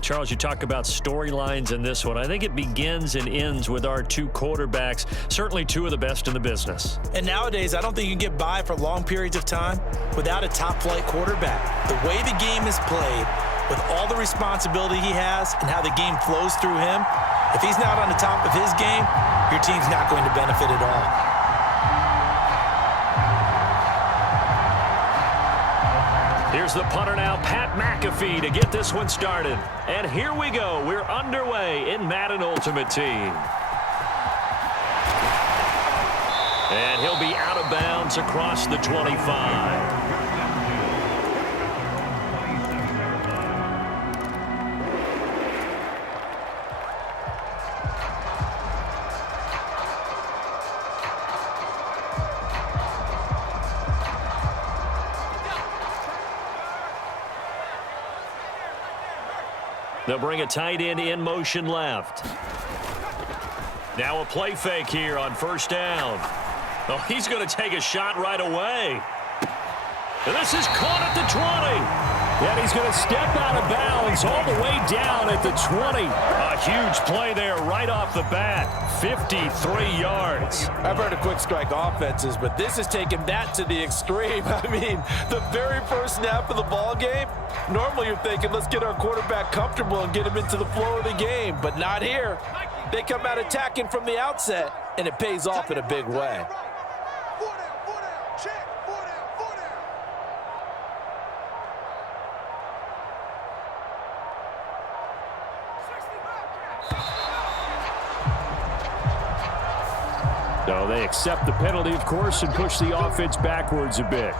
Charles, you talk about storylines in this one. I think it begins and ends with our two quarterbacks, certainly two of the best in the business. And nowadays, I don't think you can get by for long periods of time without a top-flight quarterback. The way the game is played, with all the responsibility he has and how the game flows through him, if he's not on the top of his game, your team's not going to benefit at all. Here's the punter now, Pat McAfee, to get this one started. And here we go. We're underway in Madden Ultimate Team. And he'll be out of bounds across the 25. They'll bring a tight end in motion left. Now a play fake here on first down. Oh, he's going to take a shot right away. And this is caught at the 20. And he's going to step out of bounds all the way down at the 20. A huge play there right off the bat. 53 yards. I've heard of quick strike offenses, but this is taking that to the extreme. I mean, the very first snap of the ball game, normally you're thinking, let's get our quarterback comfortable and get him into the flow of the game, but not here. They come out attacking from the outset, and it pays off in a big way. So they accept the penalty, of course, and push the offense backwards a bit.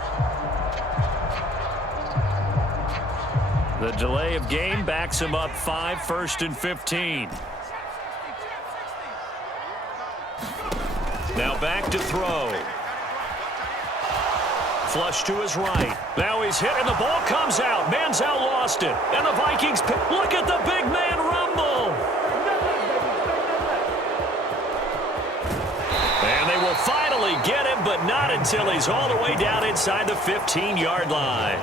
The delay of game backs him up 5, 1st and 15. Now back to throw. Flush to his right. Now he's hit and the ball comes out. Manziel lost it. And the Vikings look at the big man rumble. And they will finally get him, but not until he's all the way down inside the 15-yard line.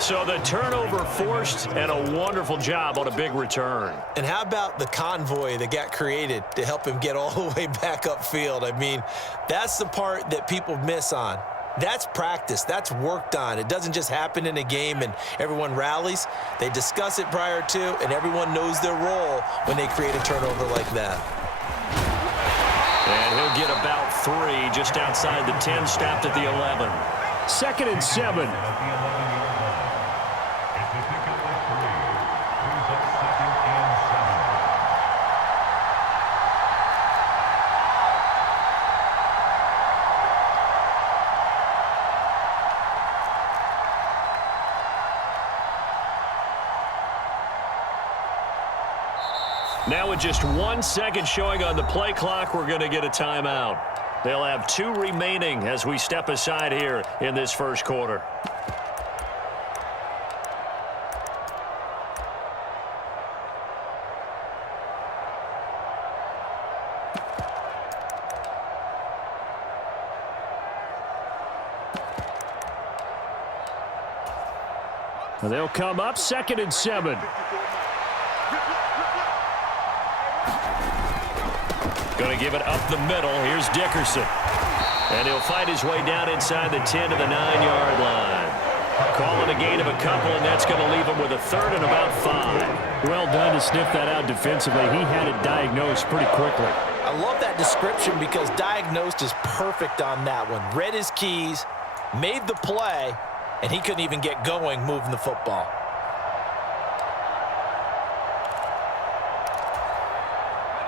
So the turnover forced, and a wonderful job on a big return. And how about the convoy that got created to help him get all the way back upfield? I mean, that's the part that people miss on. That's practice. That's worked on. It doesn't just happen in a game and everyone rallies. They discuss it prior to, and everyone knows their role when they create a turnover like that. And he'll get about 3 just outside the 10, stopped at the 11. 2nd and 7. Now with just 1 second showing on the play clock, we're going to get a timeout. They'll have 2 remaining as we step aside here in this first quarter. They'll come up 2nd and 7. Going to give it up the middle. Here's Dickerson. And he'll fight his way down inside the 10 to the 9-yard line. Calling a gain of a couple, and that's going to leave him with a 3rd and about 5. Well done to sniff that out defensively. He had it diagnosed pretty quickly. I love that description because diagnosed is perfect on that one. Read his keys, made the play, and he couldn't even get going moving the football.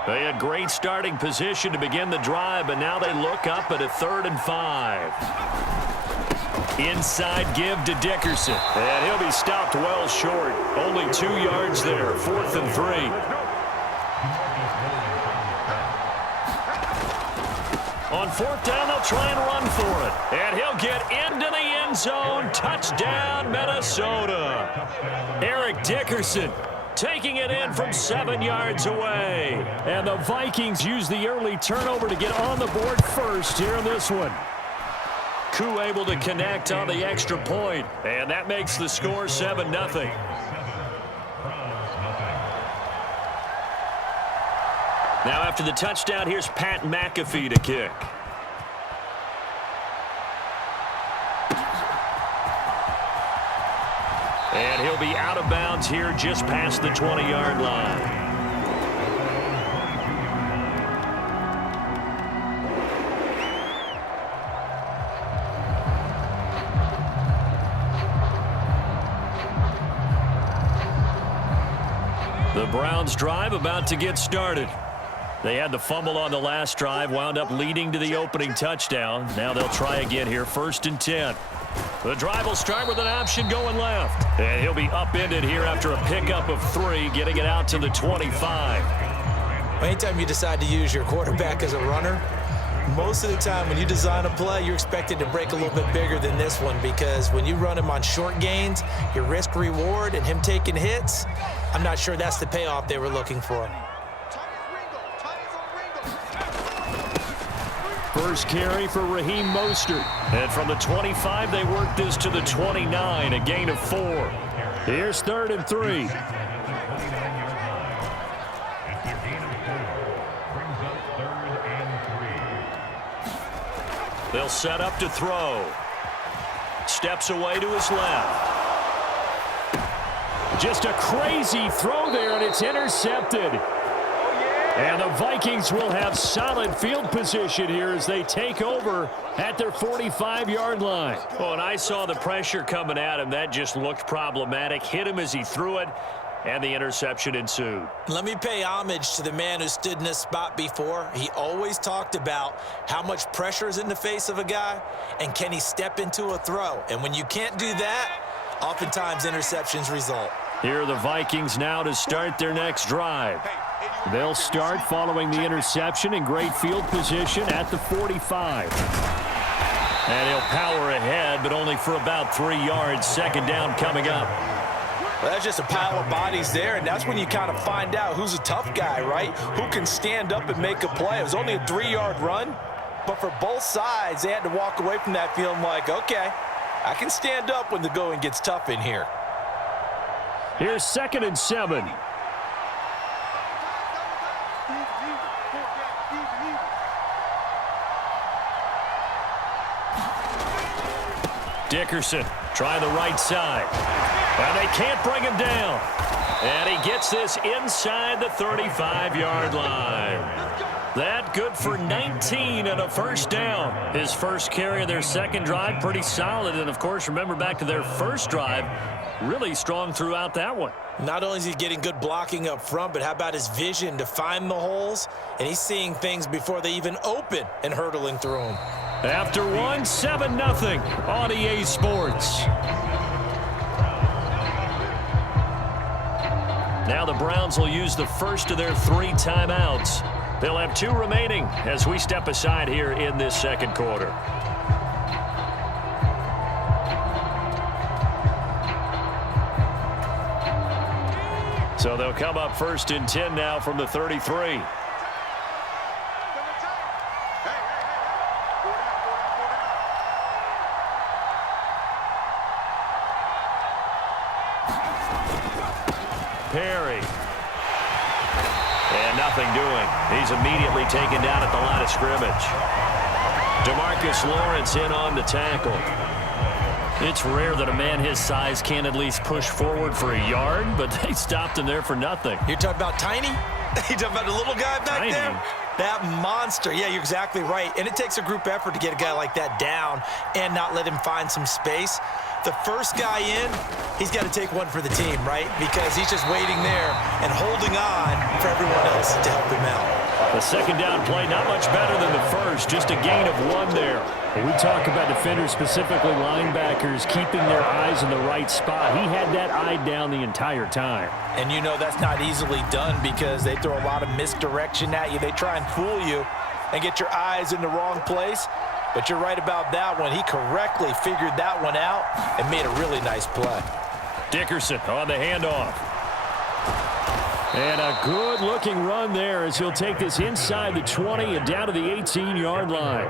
They had great starting position to begin the drive, but now they look up at a 3rd and 5. Inside give to Dickerson. And he'll be stopped well short. Only 2 yards there, 4th and 3. On 4th down, they'll try and run for it. And he'll get into the end zone. Touchdown, Minnesota. Eric Dickerson taking it in from 7 yards away. And the Vikings use the early turnover to get on the board first here in this one. Koo able to connect on the extra point, and that makes the score 7-0. Now after the touchdown, here's Pat McAfee to kick. And he'll be out of bounds here just past the 20-yard line. The Browns drive about to get started. They had the fumble on the last drive, wound up leading to the opening touchdown. Now they'll try again here, 1st and 10. The drive will start with an option going left. And he'll be upended here after a pickup of 3, getting it out to the 25. Anytime you decide to use your quarterback as a runner, most of the time when you design a play, you're expected to break a little bit bigger than this one, because when you run him on short gains, your risk-reward and him taking hits, I'm not sure that's the payoff they were looking for. First carry for Raheem Mostert. And from the 25, they work this to the 29, a gain of 4. Here's 3rd and 3. They'll set up to throw. Steps away to his left. Just a crazy throw there, and it's intercepted. And the Vikings will have solid field position here as they take over at their 45-yard line. Oh, and I saw the pressure coming at him. That just looked problematic. Hit him as he threw it, and the interception ensued. Let me pay homage to the man who stood in this spot before. He always talked about how much pressure is in the face of a guy, and can he step into a throw. And when you can't do that, oftentimes interceptions result. Here are the Vikings now to start their next drive. They'll start following the interception in great field position at the 45. And he'll power ahead, but only for about 3 yards. 2nd down coming up. Well, that's just a pile of bodies there, and that's when you kind of find out who's a tough guy, right? Who can stand up and make a play. It was only a 3-yard run, but for both sides, they had to walk away from that feeling like, okay, I can stand up when the going gets tough in here. Here's 2nd and 7. Dickerson trying the right side. And they can't bring him down. And he gets this inside the 35-yard line. That good for 19 and a 1st down. His first carry of their 2nd drive, pretty solid. And, of course, remember back to their 1st drive, really strong throughout that one. Not only is he getting good blocking up front, but how about his vision to find the holes? And he's seeing things before they even open and hurdling through them. After 7-0 on EA Sports. Now the Browns will use the first of their 3 timeouts. They'll have 2 remaining as we step aside here in this 2nd quarter. So they'll come up 1st and 10 now from the 33. Perry. And nothing doing. He's immediately taken down at the line of scrimmage. DeMarcus Lawrence in on the tackle. It's rare that a man his size can't at least push forward for a yard, but they stopped him there for nothing. You're talking about Tiny? You're talking about the little guy back Tiny. there? That monster. Yeah, you're exactly right. And it takes a group effort to get a guy like that down and not let him find some space. The first guy in, he's got to take one for the team, right? Because he's just waiting there and holding on for everyone else to help him out. The 2nd down play, not much better than the first, just a gain of 1 there. When we talk about defenders, specifically linebackers, keeping their eyes in the right spot, he had that eye down the entire time. And you know that's not easily done because they throw a lot of misdirection at you. They try and fool you and get your eyes in the wrong place. But you're right about that one. He correctly figured that one out and made a really nice play. Dickerson on the handoff. And a good-looking run there as he'll take this inside the 20 and down to the 18-yard line.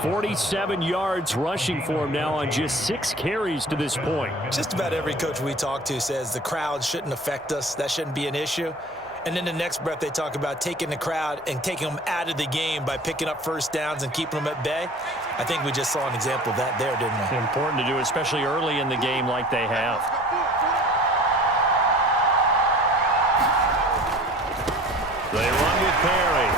47 yards rushing for him now on just 6 carries to this point. Just about every coach we talk to says the crowd shouldn't affect us. That shouldn't be an issue. And then the next breath they talk about taking the crowd and taking them out of the game by picking up first downs and keeping them at bay. I think we just saw an example of that there, didn't we? Important to do, especially early in the game like they have. They run with Perry.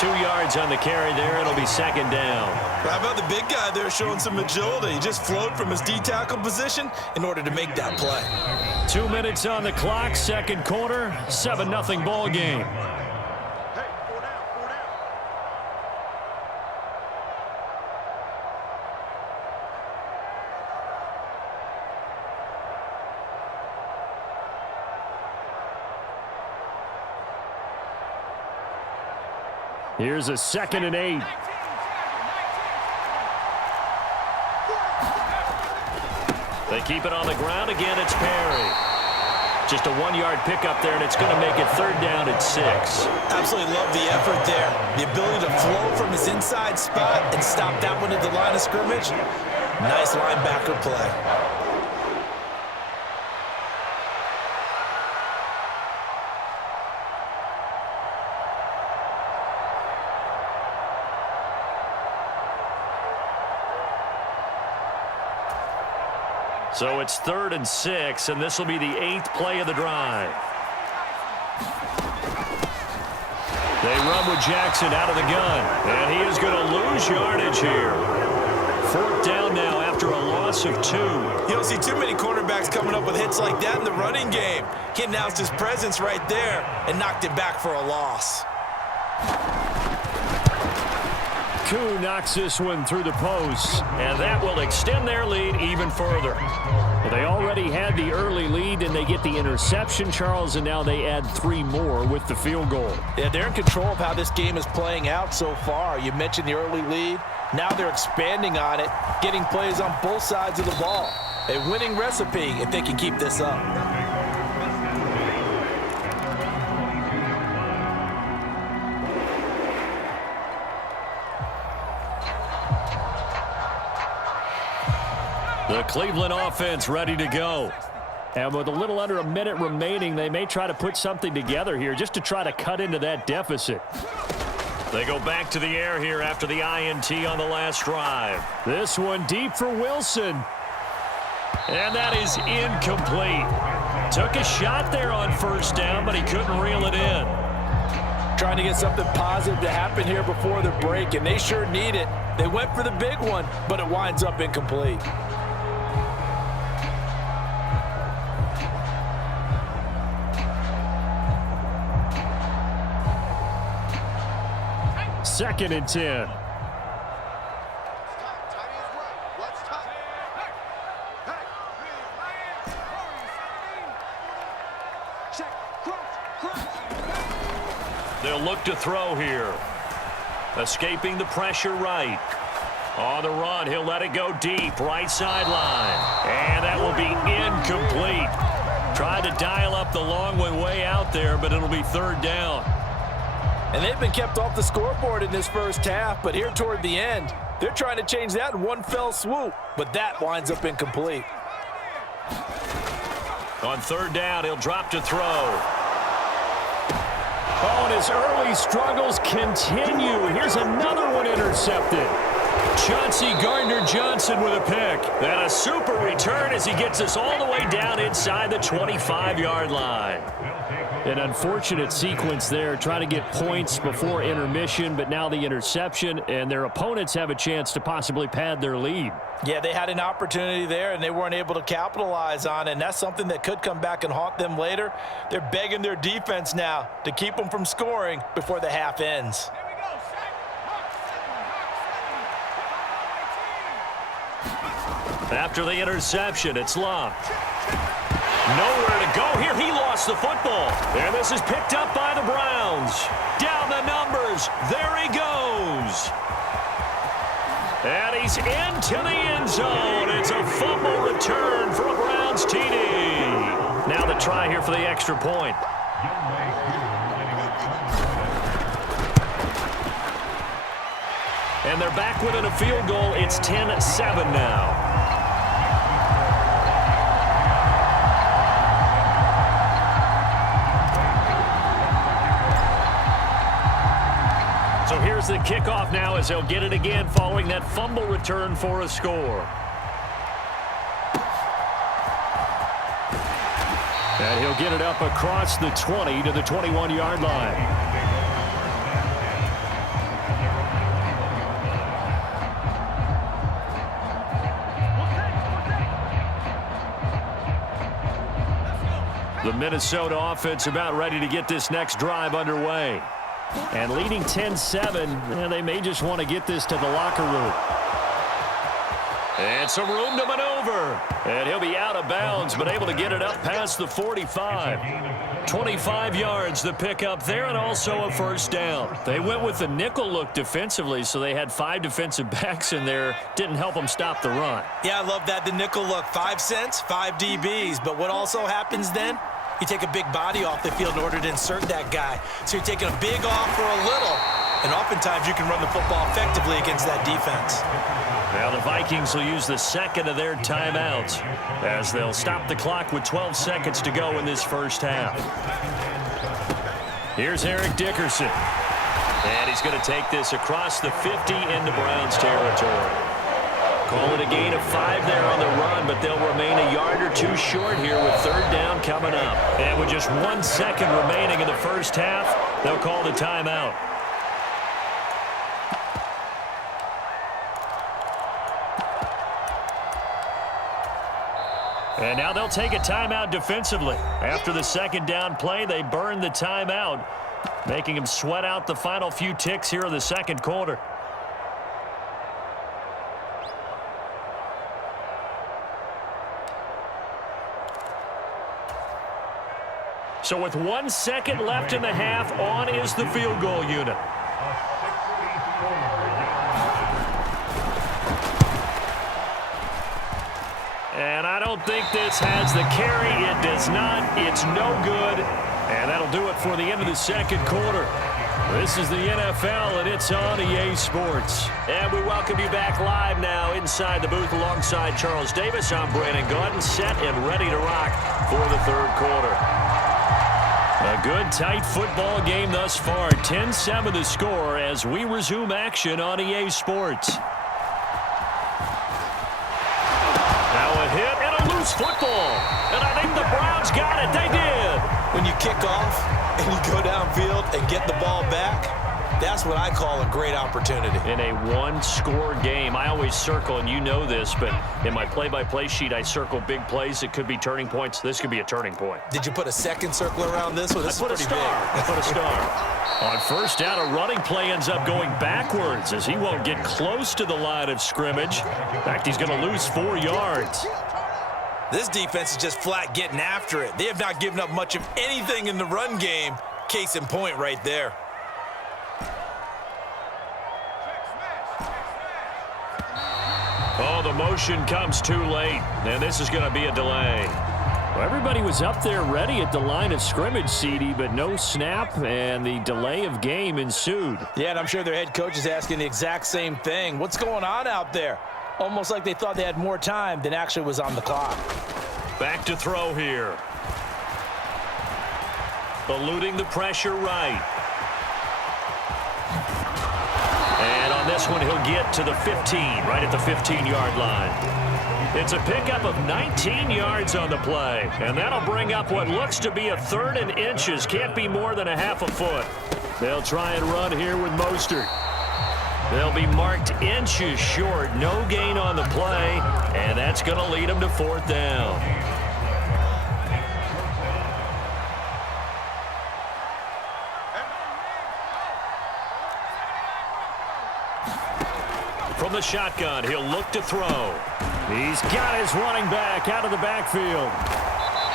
2 yards on the carry there. It'll be second down. How about the big guy there showing some agility? He just flowed from his D-tackle position in order to make that play. 2 minutes on the clock, second quarter, 7-0 ball game. Here's a 2nd and 8. They keep it on the ground. Again, it's Perry. Just a 1-yard pickup there, and it's going to make it third down at 6. Absolutely love the effort there. The ability to flow from his inside spot and stop that one at the line of scrimmage. Nice linebacker play. So it's 3rd and 6, and this will be the 8th play of the drive. They run with Jackson out of the gun, and he is going to lose yardage here. 4th down now after a loss of 2. You don't see too many cornerbacks coming up with hits like that in the running game. He announced his presence right there and knocked it back for a loss. Koo knocks this one through the post, and that will extend their lead even further. Well, they already had the early lead, and they get the interception, Charles, and now they add 3 more with the field goal. Yeah, they're in control of how this game is playing out so far. You mentioned the early lead. Now they're expanding on it, getting plays on both sides of the ball. A winning recipe if they can keep this up. The Cleveland offense ready to go. And with a little under a minute remaining, they may try to put something together here just to try to cut into that deficit. They go back to the air here after the INT on the last drive. This one deep for Wilson. And that is incomplete. Took a shot there on first down, but he couldn't reel it in. Trying to get something positive to happen here before the break, and they sure need it. They went for the big one, but it winds up incomplete. Second and 10. They'll look to throw here. Escaping the pressure right. On the run, he'll let it go deep, right sideline. And that will be incomplete. Tried to dial up the long one way out there, but it'll be third down. And they've been kept off the scoreboard in this first half, but here toward the end, they're trying to change that in one fell swoop, but that winds up incomplete. On third down, he'll drop to throw. Oh, and his early struggles continue. Here's another one intercepted. Chauncey Gardner-Johnson with a pick. And a super return as he gets us all the way down inside the 25-yard line. An unfortunate sequence there, trying to get points before intermission, but now the interception, and their opponents have a chance to possibly pad their lead. Yeah, they had an opportunity there, and they weren't able to capitalize on it, and that's something that could come back and haunt them later. They're begging their defense now to keep them from scoring before the half ends. After the interception, it's Love. Nowhere to go here. He lost the football. And this is picked up by the Browns. Down the numbers. There he goes. And he's into the end zone. It's a fumble return for a Browns TD. Now the try here for the extra point. And they're back within a field goal. It's 10-7 now. So here's the kickoff now as they'll get it again following that fumble return for a score. And he'll get it up across the 20 to the 21-yard line. The Minnesota offense about ready to get this next drive underway. And leading 10-7, they may just want to get this to the locker room. And some room to maneuver. And he'll be out of bounds, but able to get it up past the 45. 25 yards the pickup there, and also a first down. They went with the nickel look defensively, so they had 5 defensive backs in there. Didn't help them stop the run. Yeah, I love that, the nickel look. 5 cents, 5 DBs. But what also happens then? You take a big body off the field in order to insert that guy. So you're taking a big off for a little. And oftentimes you can run the football effectively against that defense. Now the Vikings will use the second of their timeouts as they'll stop the clock with 12 seconds to go in this first half. Here's Eric Dickerson. And he's going to take this across the 50 into Browns territory. Call it a gain of 5 there on the run, but they'll remain a yard or 2 short here with third down coming up. And with just 1 second remaining in the first half, they'll call the timeout. And now they'll take a timeout defensively. After the second down play, they burn the timeout, making them sweat out the final few ticks here in the second quarter. So with 1 second left in the half, on is the field goal unit. And I don't think this has the carry. It does not. It's no good. And that'll do it for the end of the second quarter. This is the NFL, and it's on EA Sports. And we welcome you back live now inside the booth alongside Charles Davis. I'm Brandon Gaudin, set and ready to rock for the third quarter. A good, tight football game thus far. 10-7 the score as we resume action on EA Sports. Now a hit and a loose football. And I think the Browns got it. They did. When you kick off and you go downfield and get the ball back, that's what I call a great opportunity. In a one-score game, I always circle, and you know this, but in my play-by-play sheet, I circle big plays. It could be turning points. This could be a turning point. Did you put a second circle around this one? This is pretty big. I put a star. On first down, a running play ends up going backwards as he won't get close to the line of scrimmage. In fact, he's going to lose 4 yards. This defense is just flat getting after it. They have not given up much of anything in the run game. Case in point right there. Oh, the motion comes too late, and this is going to be a delay. Well, everybody was up there ready at the line of scrimmage, CD, but no snap, and the delay of game ensued. Yeah, and I'm sure their head coach is asking the exact same thing. What's going on out there? Almost like they thought they had more time than actually was on the clock. Back to throw here. Eluding the pressure right. And on this one, he'll get to the 15, right at the 15-yard line. It's a pickup of 19 yards on the play, and that'll bring up what looks to be a 3rd and inches. Can't be more than a half a foot. They'll try and run here with Mostert. They'll be marked inches short. No gain on the play, and that's going to lead them to 4th down. From the shotgun, he'll look to throw. He's got his running back out of the backfield.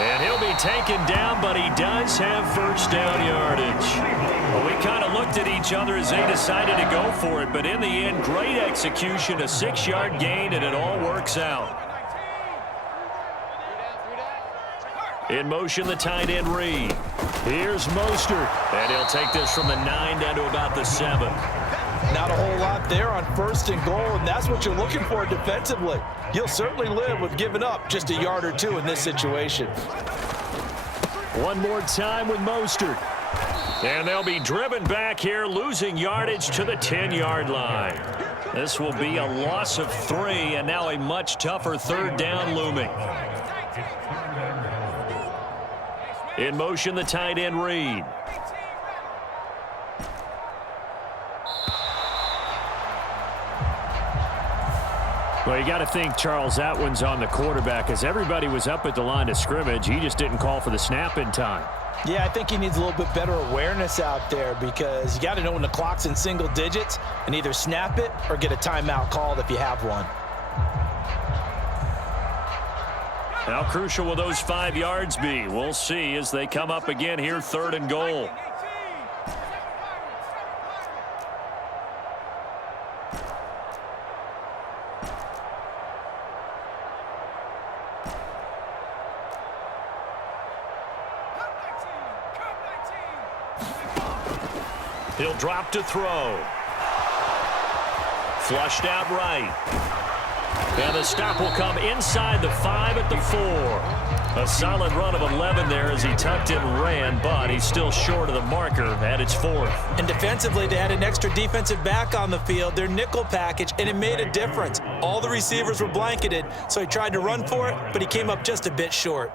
And he'll be taken down, but he does have first down yardage. Well, we kind of looked at each other as they decided to go for it, but in the end, great execution, a 6-yard gain, and it all works out. In motion, the tight end Reed. Here's Mostert, and he'll take this from the 9 down to about the 7. Not a whole lot there on 1st and goal, and that's what you're looking for defensively. You'll certainly live with giving up just a yard or 2 in this situation. One more time with Mostert. And they'll be driven back here, losing yardage to the 10-yard line. This will be a loss of 3, and now a much tougher third down looming. In motion, the tight end Reed. Well, you got to think, Charles, that one's on the quarterback, as everybody was up at the line of scrimmage. He just didn't call for the snap in time. Yeah, I think he needs a little bit better awareness out there, because you got to know when the clock's in single digits and either snap it or get a timeout called if you have one. How crucial will those 5 yards be? We'll see as they come up again here, 3rd and goal. He'll drop to throw. Flushed out right. And the stop will come inside the 5 at the 4. A solid run of 11 there as he tucked and ran, but he's still short of the marker at its 4th. And defensively, they had an extra defensive back on the field, their nickel package, and it made a difference. All the receivers were blanketed, so he tried to run for it, but he came up just a bit short.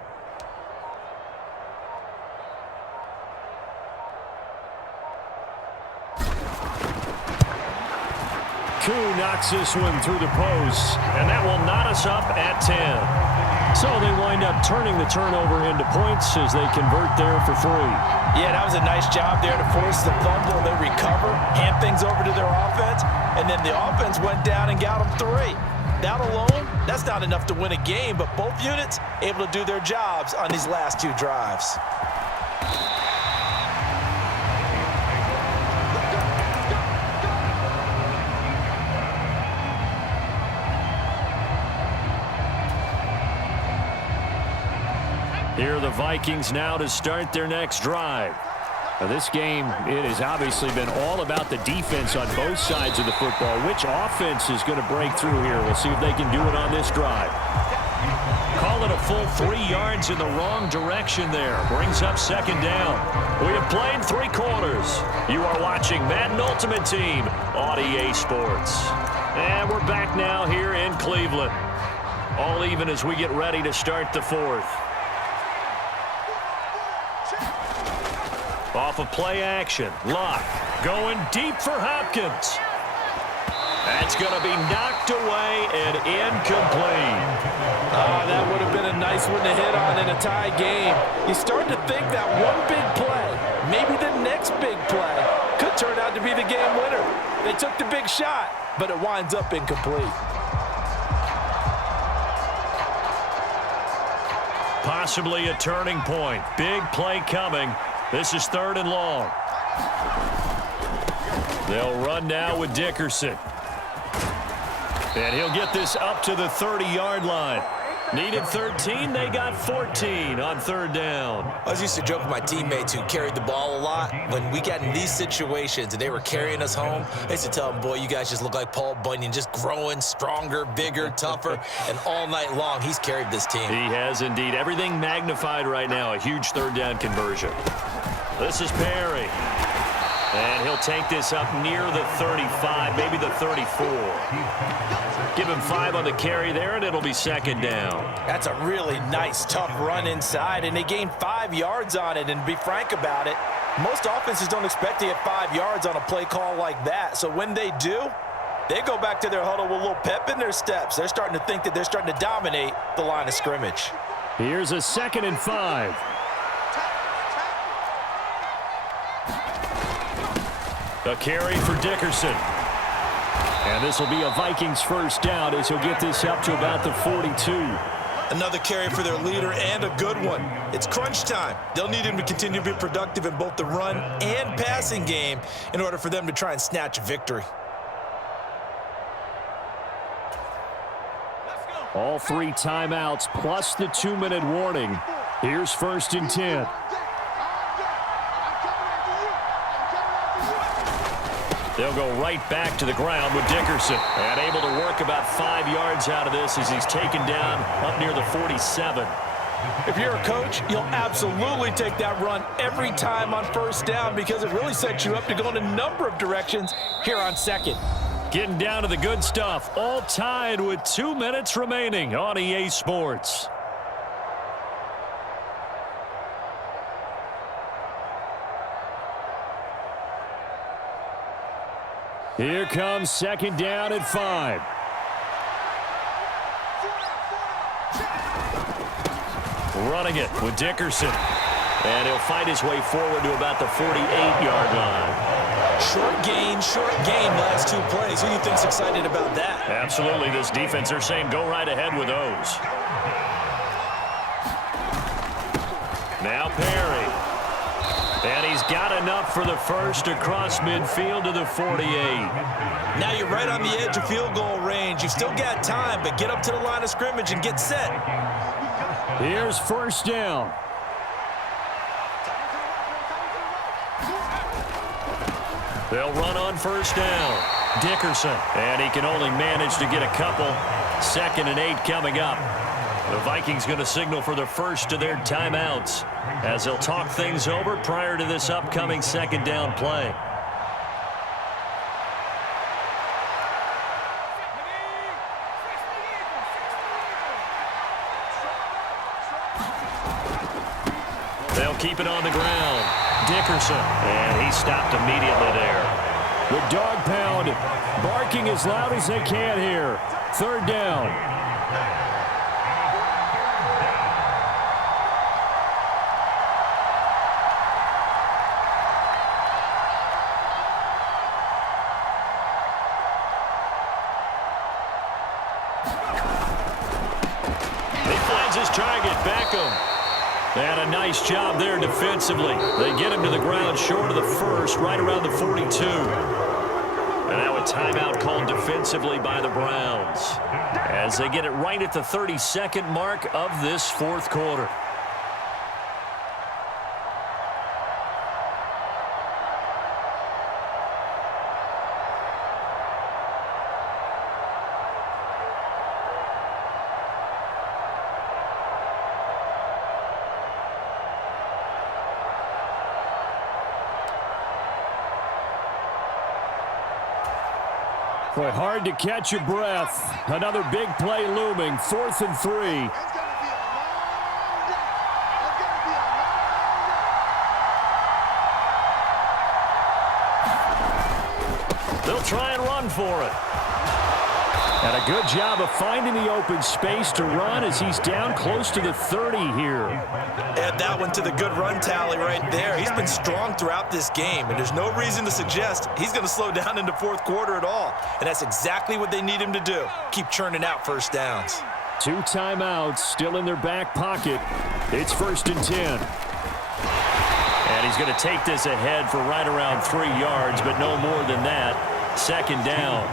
Koo knocks this one through the post, and that will knot us up at 10. So they wind up turning the turnover into points as they convert there for 3. Yeah, that was a nice job there to force the fumble. They recover, hand things over to their offense, and then the offense went down and got them 3. That alone, that's not enough to win a game, but both units able to do their jobs on these last 2 drives. Here are the Vikings now to start their next drive. Now this game, it has obviously been all about the defense on both sides of the football. Which offense is going to break through here? We'll see if they can do it on this drive. Call it a full 3 yards in the wrong direction there. Brings up 2nd down. We have played 3 quarters. You are watching Madden Ultimate Team on EA Sports. And we're back now here in Cleveland. All even as we get ready to start the 4th. Off of play action. Luck going deep for Hopkins. That's going to be knocked away and incomplete. Oh, that would have been a nice one to hit on in a tie game. You start to think that one big play, maybe the next big play, could turn out to be the game winner. They took the big shot, but it winds up incomplete. Possibly a turning point. Big play coming. This is 3rd and long. They'll run now with Dickerson. And he'll get this up to the 30-yard line. Needed 13, they got 14 on 3rd down. I was used to joke with my teammates who carried the ball a lot. When we got in these situations and they were carrying us home, I used to tell them, boy, you guys just look like Paul Bunyan, just growing stronger, bigger, tougher, and all night long he's carried this team. He has indeed. Everything magnified right now, a huge 3rd down conversion. This is Perry. And he'll take this up near the 35, maybe the 34. Give him 5 on the carry there, and it'll be 2nd down. That's a really nice, tough run inside, and they gained 5 yards on it. And to be frank about it, most offenses don't expect to get 5 yards on a play call like that. So when they do, they go back to their huddle with a little pep in their steps. They're starting to think that they're starting to dominate the line of scrimmage. Here's a 2nd and 5. A carry for Dickerson. And this will be a Vikings 1st down as he'll get this up to about the 42. Another carry for their leader, and a good one. It's crunch time. They'll need him to continue to be productive in both the run and passing game in order for them to try and snatch a victory. All 3 timeouts plus the 2-minute warning. Here's 1st and 10. They'll go right back to the ground with Dickerson. And able to work about 5 yards out of this as he's taken down up near the 47. If you're a coach, you'll absolutely take that run every time on first down because it really sets you up to go in a number of directions here on second. Getting down to the good stuff. All tied with 2 minutes remaining on EA Sports. Here comes second down at 5. Running it with Dickerson. And he'll find his way forward to about the 48-yard line. Short game last 2 plays. Who do you think's excited about that? Absolutely. This defense, they're saying go right ahead with those. Now Perry. And he's got enough for the first across midfield to the 48. Now you're right on the edge of field goal range. You've still got time, but get up to the line of scrimmage and get set. Here's first down. They'll run on first down. Dickerson. And he can only manage to get a couple. 2nd and 8 coming up. The Vikings going to signal for the first of their timeouts as they'll talk things over prior to this upcoming second down play. They'll keep it on the ground. Dickerson. And he stopped immediately there. The dog pound barking as loud as they can here. 3rd down. He finds his target, Beckham. And a nice job there defensively. They get him to the ground short of the first, right around the 42. And now a timeout called defensively by the Browns as they get it right at the 32nd mark of this 4th quarter. Boy, hard to catch your breath. Another big play looming. 4th and 3. They'll try and run for it. And a good job of finding the open space to run as he's down close to the 30 here. Add that one to the good run tally right there. He's been strong throughout this game, and there's no reason to suggest he's going to slow down into 4th quarter at all. And that's exactly what they need him to do. Keep churning out first downs. 2 timeouts still in their back pocket. It's 1st and 10. And he's going to take this ahead for right around 3 yards, but no more than that. 2nd down.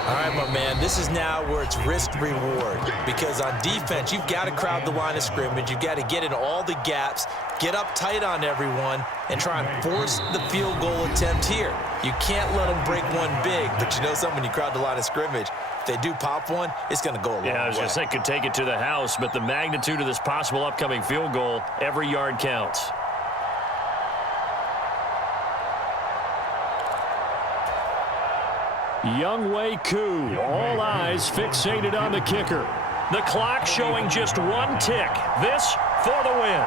All right, my man, this is now where it's risk-reward because on defense, you've got to crowd the line of scrimmage. You've got to get in all the gaps, get up tight on everyone, and try and force the field goal attempt here. You can't let them break one big, but you know something, when you crowd the line of scrimmage, if they do pop one, it's going to go a long way. Yeah, I was going to say could take it to the house, but the magnitude of this possible upcoming field goal, every yard counts. Younghoe Koo, all eyes fixated on the kicker. The clock showing just 1 tick. This for the win.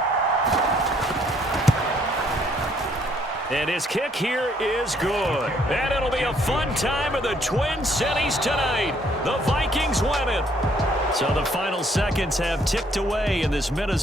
And his kick here is good. And it'll be a fun time in the Twin Cities tonight. The Vikings win it. So the final seconds have ticked away in this Minnesota.